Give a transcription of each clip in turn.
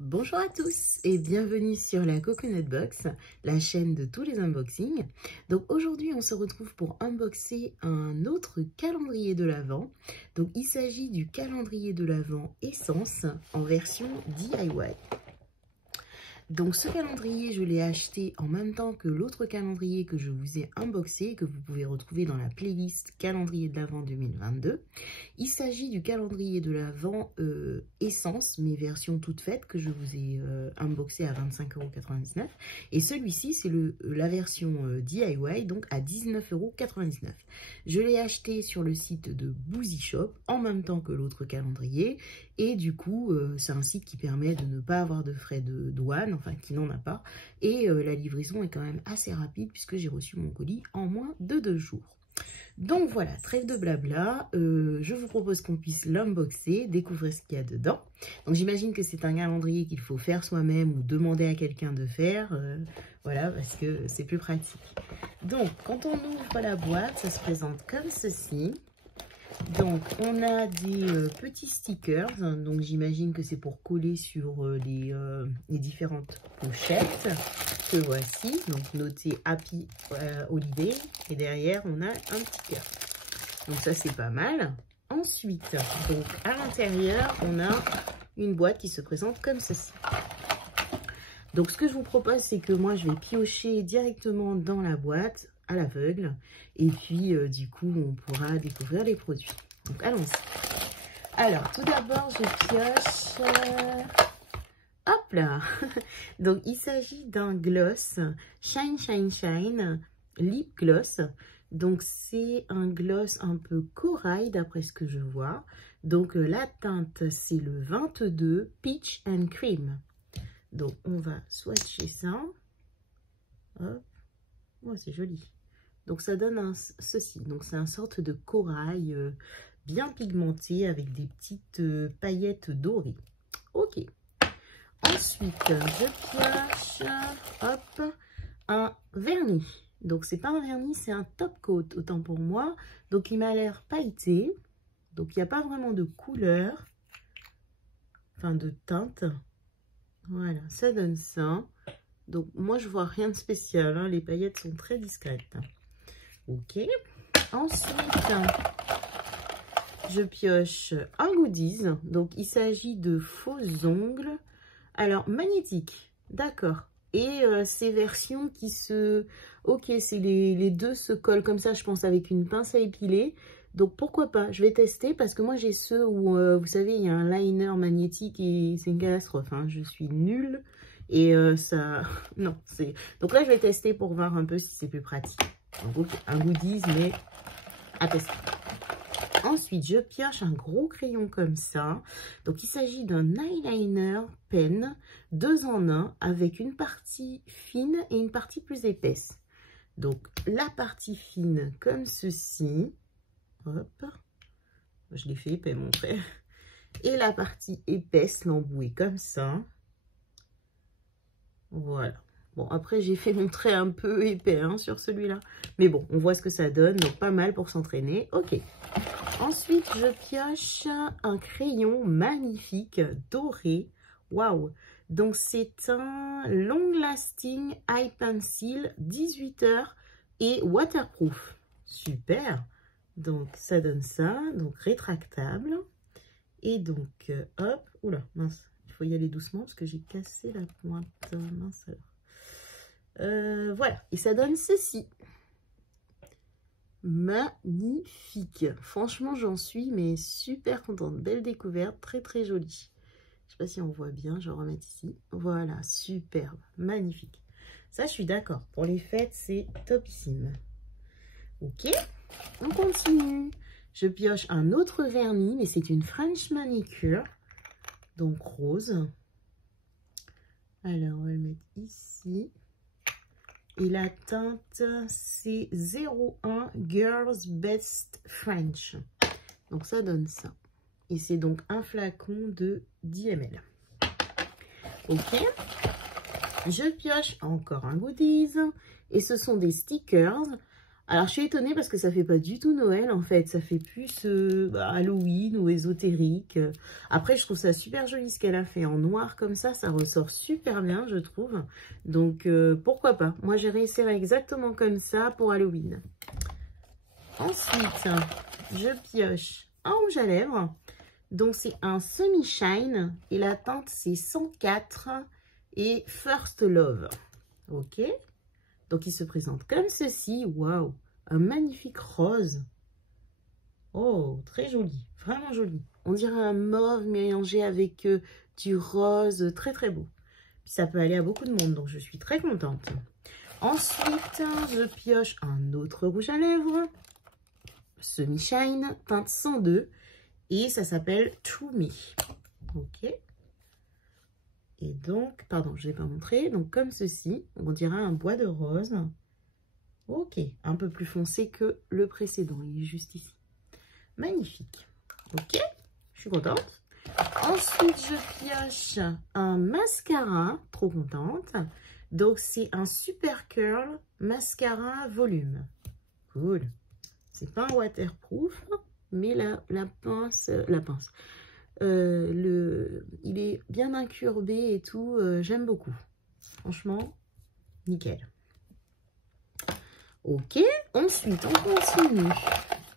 Bonjour à tous et bienvenue sur la Coconut Box, la chaîne de tous les unboxings. Donc aujourd'hui on se retrouve pour unboxer un autre calendrier de l'Avent. Donc il s'agit du calendrier de l'Avent Essence en version DIY. Donc ce calendrier, je l'ai acheté en même temps que l'autre calendrier que je vous ai unboxé, que vous pouvez retrouver dans la playlist calendrier de l'Avent 2022. Il s'agit du calendrier de l'Avent Essence, mes versions toutes faites, que je vous ai unboxé à 25,99 €. Et celui-ci, c'est la version DIY, donc à 19,99 €. Je l'ai acheté sur le site de Boozy Shop en même temps que l'autre calendrier. Et du coup, c'est un site qui permet de ne pas avoir de frais de douane, enfin qui n'en a pas. Et la livraison est quand même assez rapide puisque j'ai reçu mon colis en moins de 2 jours. Donc voilà, trêve de blabla, je vous propose qu'on puisse l'unboxer, découvrir ce qu'il y a dedans. Donc j'imagine que c'est un calendrier qu'il faut faire soi-même ou demander à quelqu'un de faire, voilà, parce que c'est plus pratique. Donc quand on ouvre la boîte, ça se présente comme ceci. Donc on a des petits stickers, donc j'imagine que c'est pour coller sur les différentes pochettes que voici, donc noté Happy Holiday, et derrière on a un petit cœur. Donc ça c'est pas mal. Ensuite, donc à l'intérieur on a une boîte qui se présente comme ceci. Donc ce que je vous propose, c'est que moi je vais piocher directement dans la boîte à l'aveugle, et puis du coup on pourra découvrir les produits. Donc allons-y. Alors tout d'abord je pioche, hop là. Donc il s'agit d'un gloss Shine Shine Shine Lip Gloss. Donc c'est un gloss un peu corail d'après ce que je vois. Donc la teinte c'est le 22 Peach and Cream. Donc on va swatcher ça. Hop. Oh, c'est joli. Donc ça donne ceci, donc c'est une sorte de corail bien pigmenté avec des petites paillettes dorées. Ok. Ensuite, je pioche, hop, un vernis. Donc c'est pas un vernis, c'est un top coat, autant pour moi. Donc il m'a l'air pailleté. Donc il n'y a pas vraiment de couleur, enfin de teinte. Voilà, ça donne ça. Donc moi je vois rien de spécial, hein. Les paillettes sont très discrètes. Ok. Ensuite, je pioche un goodies. Donc, il s'agit de faux ongles. Alors, magnétique. D'accord. Et ces versions qui se... Ok, c'est les deux se collent comme ça, je pense, avec une pince à épiler. Donc, pourquoi pas? Je vais tester parce que moi, j'ai ceux où, vous savez, il y a un liner magnétique et c'est une catastrophe. Hein. Je suis nulle. Et ça... Non, c'est... Donc là, je vais tester pour voir un peu si c'est plus pratique. Donc, un goodies, mais à tester. Ensuite, je pioche un gros crayon comme ça. Donc, il s'agit d'un eyeliner pen 2 en 1 avec une partie fine et une partie plus épaisse. Donc, la partie fine comme ceci. Hop. Je l'ai fait épais, mon frère. Et la partie épaisse, l'embouée comme ça. Voilà. Bon, après, j'ai fait mon trait un peu épais hein, sur celui-là. Mais bon, on voit ce que ça donne. Donc, pas mal pour s'entraîner. Ok. Ensuite, je pioche un crayon magnifique, doré. Waouh! Donc, c'est un Long Lasting Eye Pencil 18 heures et waterproof. Super! Donc, ça donne ça. Donc, rétractable. Et donc, hop. Oula, mince. Il faut y aller doucement parce que j'ai cassé la pointe. Mince alors. Voilà, et ça donne ceci. Magnifique. Franchement, j'en suis mais super contente. Belle découverte, très très jolie. Je sais pas si on voit bien, je vais remettre ici. Voilà, superbe, magnifique. Ça, je suis d'accord. Pour les fêtes, c'est topissime. Ok, on continue. Je pioche un autre vernis, mais c'est une French Manicure. Donc rose. Alors, on va le mettre ici. Et la teinte, c'est 01 Girls Best French. Donc, ça donne ça. Et c'est donc un flacon de 10 ml. Ok. Je pioche encore un goodies. Et ce sont des stickers. Alors, je suis étonnée parce que ça fait pas du tout Noël, en fait. Ça fait plus Halloween ou ésotérique. Après, je trouve ça super joli ce qu'elle a fait en noir comme ça. Ça ressort super bien, je trouve. Donc, pourquoi pas. Moi, j'ai réessayé exactement comme ça pour Halloween. Ensuite, je pioche un rouge à lèvres. Donc, c'est un semi-shine. Et la teinte, c'est 104 et First Love. Ok. Donc, il se présente comme ceci. Waouh! Un magnifique rose. Oh, très joli. Vraiment joli. On dirait un mauve mélangé avec du rose. Très, très beau. Puis, ça peut aller à beaucoup de monde. Donc, je suis très contente. Ensuite, je pioche un autre rouge à lèvres. Semi-shine, teinte 102. Et ça s'appelle True Me. Ok. Et donc, pardon, je ne l'ai pas montré. Donc, comme ceci, on dirait un bois de rose. Ok, un peu plus foncé que le précédent. Il est juste ici. Magnifique. Ok, je suis contente. Ensuite, je pioche un mascara. Trop contente. Donc, c'est un Super Curl Mascara Volume. Cool. C'est pas un waterproof, mais la pince... il est bien incurvé et tout, j'aime beaucoup. Franchement, nickel. Ok, ensuite on continue.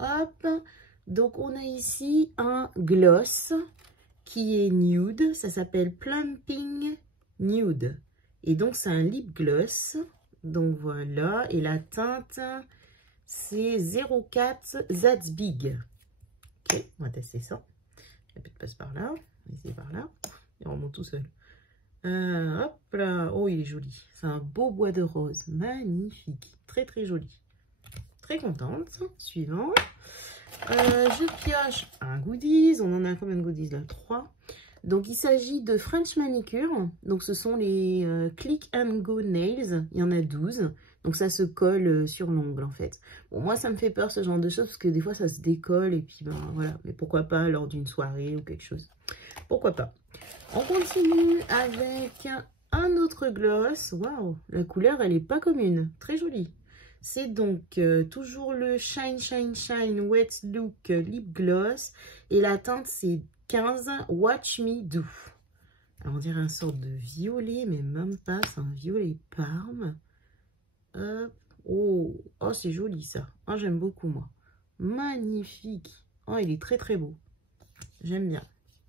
Hop, donc on a ici un gloss qui est nude, ça s'appelle Plumping Nude. Et donc c'est un lip gloss, donc voilà, et la teinte c'est 04 That's Big. Ok, on va tester ça. Il passe par là, on va essayer par là, il remonte tout seul. Hop là, oh il est joli, c'est un beau bois de rose, magnifique, très très joli. Très contente. Suivant, je pioche un goodies, on en a combien de goodies là? 3. Donc il s'agit de French Manicure, donc ce sont les Click and Go Nails, il y en a 12. Donc ça se colle sur l'ongle en fait. Bon, moi ça me fait peur ce genre de choses parce que des fois ça se décolle et puis ben voilà. Mais pourquoi pas lors d'une soirée ou quelque chose. Pourquoi pas. On continue avec un autre gloss. Waouh, la couleur elle est pas commune. Très jolie. C'est donc toujours le Shine Shine Shine Wet Look Lip Gloss. Et la teinte c'est 15 Watch Me Do. Alors on dirait un sorte de violet mais même pas. C'est un violet parme. Oh, oh c'est joli ça. Oh, j'aime beaucoup moi. Magnifique. Oh, il est très très beau. J'aime bien.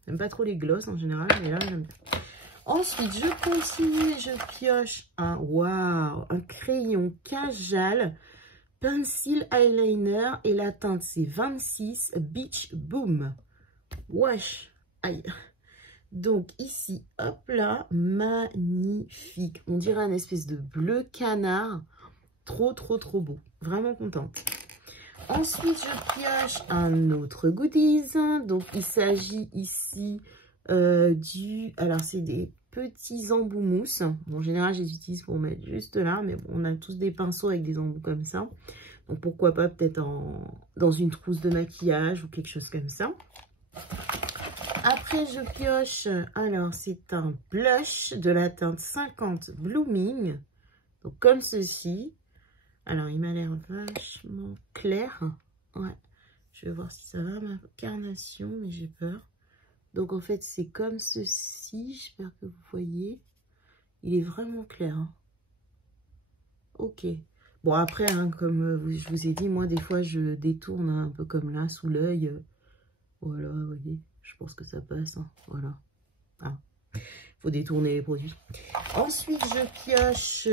J'aime pas trop les glosses en général, mais là j'aime bien. Ensuite, je continue et je pioche un, waouh, un crayon Kajal Pencil Eyeliner et la teinte c'est 26 Beach Boom. Wesh, aïe. Donc ici, hop là, magnifique. On dirait un espèce de bleu canard. Trop, trop, trop beau. Vraiment contente. Ensuite, je pioche un autre goodies. Donc, il s'agit ici alors, c'est des petits embouts mousse. Bon, en général, je les utilise pour mettre juste là. Mais bon, on a tous des pinceaux avec des embouts comme ça. Donc, pourquoi pas peut-être dans une trousse de maquillage ou quelque chose comme ça. Après, je pioche. Alors, c'est un blush de la teinte 50 Blooming. Donc, comme ceci. Alors, il m'a l'air vachement clair. Ouais, je vais voir si ça va, ma carnation, mais j'ai peur. Donc, en fait, c'est comme ceci. J'espère que vous voyez. Il est vraiment clair. Ok. Bon, après, hein, comme je vous ai dit, moi, des fois, je détourne un peu comme là, sous l'œil. Voilà, vous voyez. Je pense que ça passe. Hein. Voilà. Ah. Faut détourner les produits. Ensuite, je pioche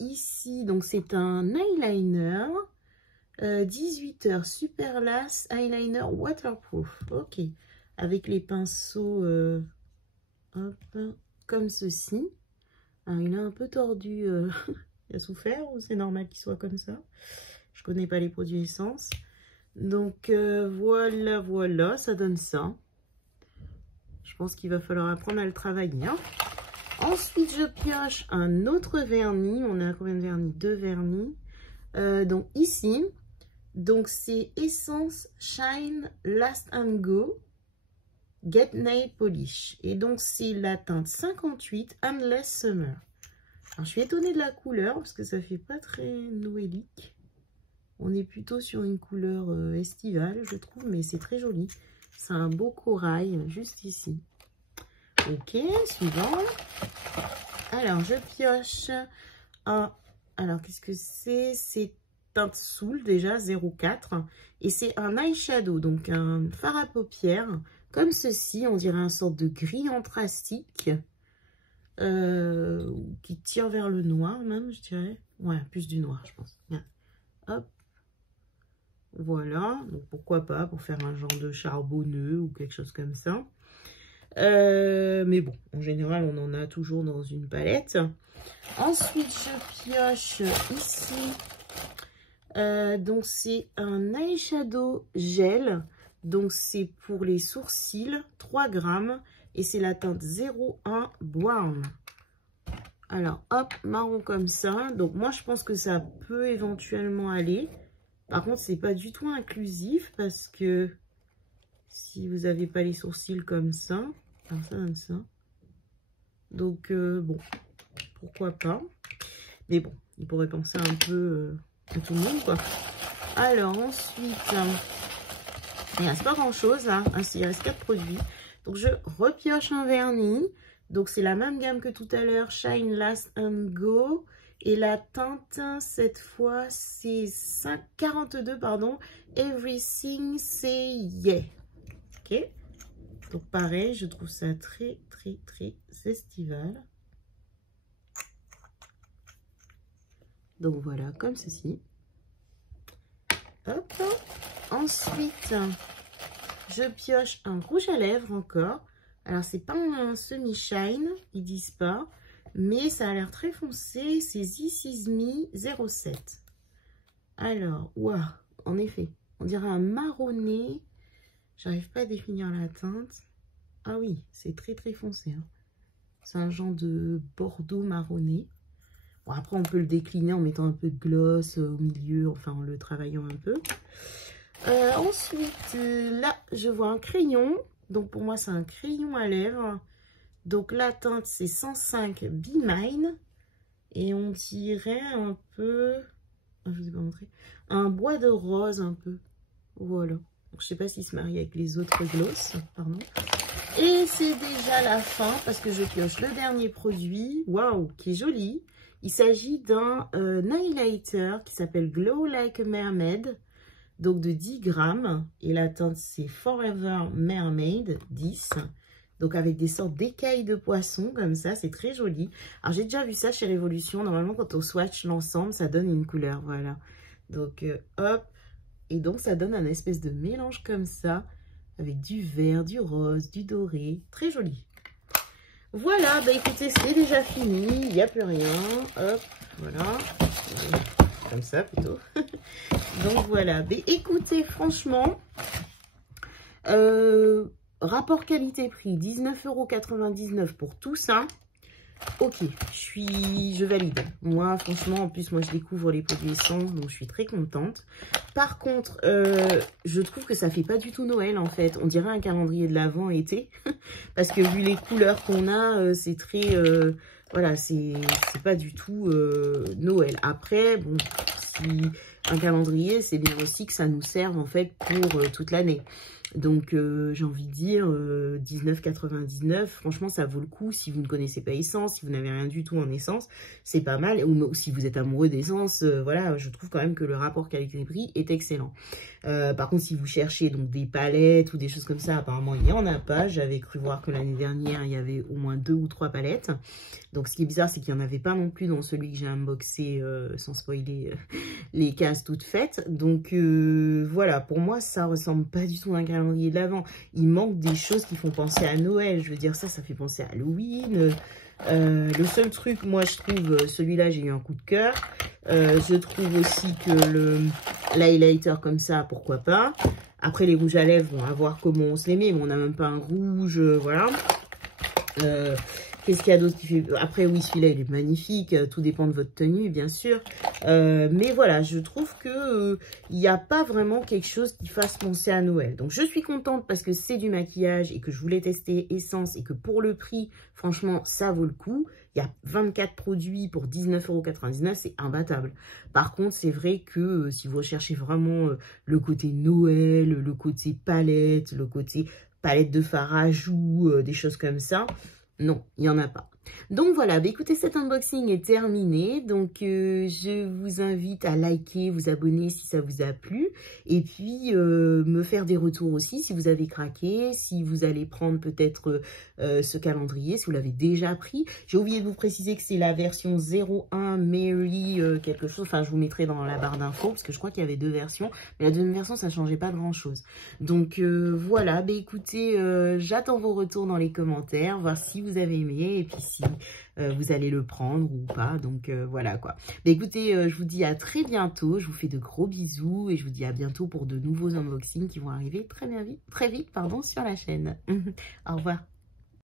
ici. Donc, c'est un eyeliner. 18h Super Lace Eyeliner Waterproof. Ok. Avec les pinceaux hop, comme ceci. Alors, il est un peu tordu. Il a souffert ou c'est normal qu'il soit comme ça? Je connais pas les produits essence. Donc, voilà, voilà. Ça donne ça. Je pense qu'il va falloir apprendre à le travailler. Hein. Ensuite, je pioche un autre vernis. On a combien de vernis? 2 vernis. Donc, ici, donc c'est Essence Shine Last and Go Get Nail Polish. Et donc, c'est la teinte 58 Endless Summer. Alors, je suis étonnée de la couleur parce que ça fait pas très noëlique. On est plutôt sur une couleur estivale, je trouve, mais c'est très joli. C'est un beau corail, juste ici. Ok, suivant. Alors, je pioche un... Alors, qu'est-ce que c'est? C'est teinte Soul, déjà, 04. Et c'est un eyeshadow, donc un fard à paupières. Comme ceci, on dirait un sorte de gris anthracite. Qui tire vers le noir, même, je dirais. Ouais, plus du noir, je pense. Bien. Hop. Voilà. Donc, pourquoi pas, pour faire un genre de charbonneux ou quelque chose comme ça. Mais bon, en général, on en a toujours dans une palette. Ensuite, je pioche ici. Donc, c'est un eyeshadow gel. Donc, c'est pour les sourcils, 3 grammes. Et c'est la teinte 01 Brown. Alors, hop, marron comme ça. Donc, moi, je pense que ça peut éventuellement aller. Par contre, c'est pas du tout inclusif parce que si vous n'avez pas les sourcils comme ça, alors ça donne ça. Donc, bon, pourquoi pas. Mais bon, il pourrait penser un peu à tout le monde, quoi. Alors, ensuite, il ne reste pas grand-chose, là. Il reste 4 produits. Donc, je repioche un vernis. Donc, c'est la même gamme que tout à l'heure, Shine Last and Go. Et la teinte, cette fois, c'est 42, pardon. Everything Say Yeah. Ok. Donc, pareil, je trouve ça très, très, très estival. Donc, voilà, comme ceci. Hop. Ensuite, je pioche un rouge à lèvres encore. Alors, c'est pas un semi-shine, ils disent pas. Mais ça a l'air très foncé. C'est This Is Me 07. Alors, waouh, en effet, on dirait un marronné. J'arrive pas à définir la teinte. Ah oui, c'est très très foncé. Hein. C'est un genre de bordeaux marronné. Bon, après, on peut le décliner en mettant un peu de gloss au milieu, enfin en le travaillant un peu. Ensuite, là, je vois un crayon. Donc, pour moi, c'est un crayon à lèvres. Donc, la teinte, c'est 105 Be Mine. Et on dirait un peu... je ne vous ai pas montré. Un bois de rose, un peu. Voilà. Donc, je ne sais pas s'il se marie avec les autres gloss. Pardon. Et c'est déjà la fin, parce que je pioche le dernier produit. Waouh, qui est joli. Il s'agit d'un highlighter qui s'appelle Glow Like a Mermaid. Donc, de 10 grammes. Et la teinte, c'est Forever Mermaid 10. Donc, avec des sortes d'écailles de poisson, comme ça, c'est très joli. Alors, j'ai déjà vu ça chez Révolution. Normalement, quand on swatch l'ensemble, ça donne une couleur, voilà. Donc, hop. Et donc, ça donne un espèce de mélange comme ça, avec du vert, du rose, du doré. Très joli. Voilà, bah écoutez, c'est déjà fini. Il n'y a plus rien. Hop, voilà. Comme ça, plutôt. Donc, voilà. Bah, écoutez, franchement... rapport qualité-prix, 19,99 € pour tout ça. Ok, je valide. Moi, franchement, en plus, moi, je découvre les produits essence, donc je suis très contente. Par contre, je trouve que ça fait pas du tout Noël, en fait. On dirait un calendrier de l'Avent été. Parce que vu les couleurs qu'on a, c'est très... voilà, c'est pas du tout Noël. Après, bon, si un calendrier, c'est bien aussi que ça nous serve, en fait, pour toute l'année. Donc, j'ai envie de dire 19,99 €. Franchement, ça vaut le coup. Si vous ne connaissez pas Essence, si vous n'avez rien du tout en essence, c'est pas mal. Ou si vous êtes amoureux d'essence, voilà, je trouve quand même que le rapport qualité-prix est excellent. Par contre, si vous cherchez donc des palettes ou des choses comme ça, apparemment, il n'y en a pas. J'avais cru voir que l'année dernière, il y avait au moins 2 ou 3 palettes. Donc, ce qui est bizarre, c'est qu'il n'y en avait pas non plus dans celui que j'ai unboxé, sans spoiler les cases toutes faites. Donc, voilà, pour moi, ça ressemble pas du tout à un calendrier de l'Avent. Il manque des choses qui font penser à Noël. Je veux dire, ça fait penser à Halloween. Le seul truc, moi, je trouve, celui-là, j'ai eu un coup de cœur. Je trouve aussi que l'highlighter comme ça, pourquoi pas. Après, les rouges à lèvres, on va voir comment on se les met. Mais on n'a même pas un rouge, voilà. Qu'est-ce qu'il y a d'autre qui fait... Après, oui, celui-là, il est magnifique. Tout dépend de votre tenue, bien sûr. Mais voilà, je trouve que il n'y a pas vraiment quelque chose qui fasse penser à Noël. Donc, je suis contente parce que c'est du maquillage et que je voulais tester Essence et que pour le prix, franchement, ça vaut le coup. Il y a 24 produits pour 19,99 €, c'est imbattable. Par contre, c'est vrai que si vous recherchez vraiment le côté Noël, le côté palette, le côté palette de fard à joues, des choses comme ça, non, il n'y en a pas. Donc voilà, bah écoutez, cet unboxing est terminé. Donc je vous invite à liker, vous abonner si ça vous a plu. Et puis me faire des retours aussi si vous avez craqué, si vous allez prendre peut-être ce calendrier, si vous l'avez déjà pris. J'ai oublié de vous préciser que c'est la version 01 Mary quelque chose. Enfin, je vous mettrai dans la barre d'infos parce que je crois qu'il y avait 2 versions. Mais la deuxième version, ça ne changeait pas grand-chose. Donc voilà, bah écoutez, j'attends vos retours dans les commentaires, voir si vous avez aimé et puis si vous allez le prendre ou pas. Donc voilà quoi. Bah écoutez, je vous dis à très bientôt. Je vous fais de gros bisous et je vous dis à bientôt pour de nouveaux unboxings qui vont arriver très vite, pardon, sur la chaîne. Au revoir.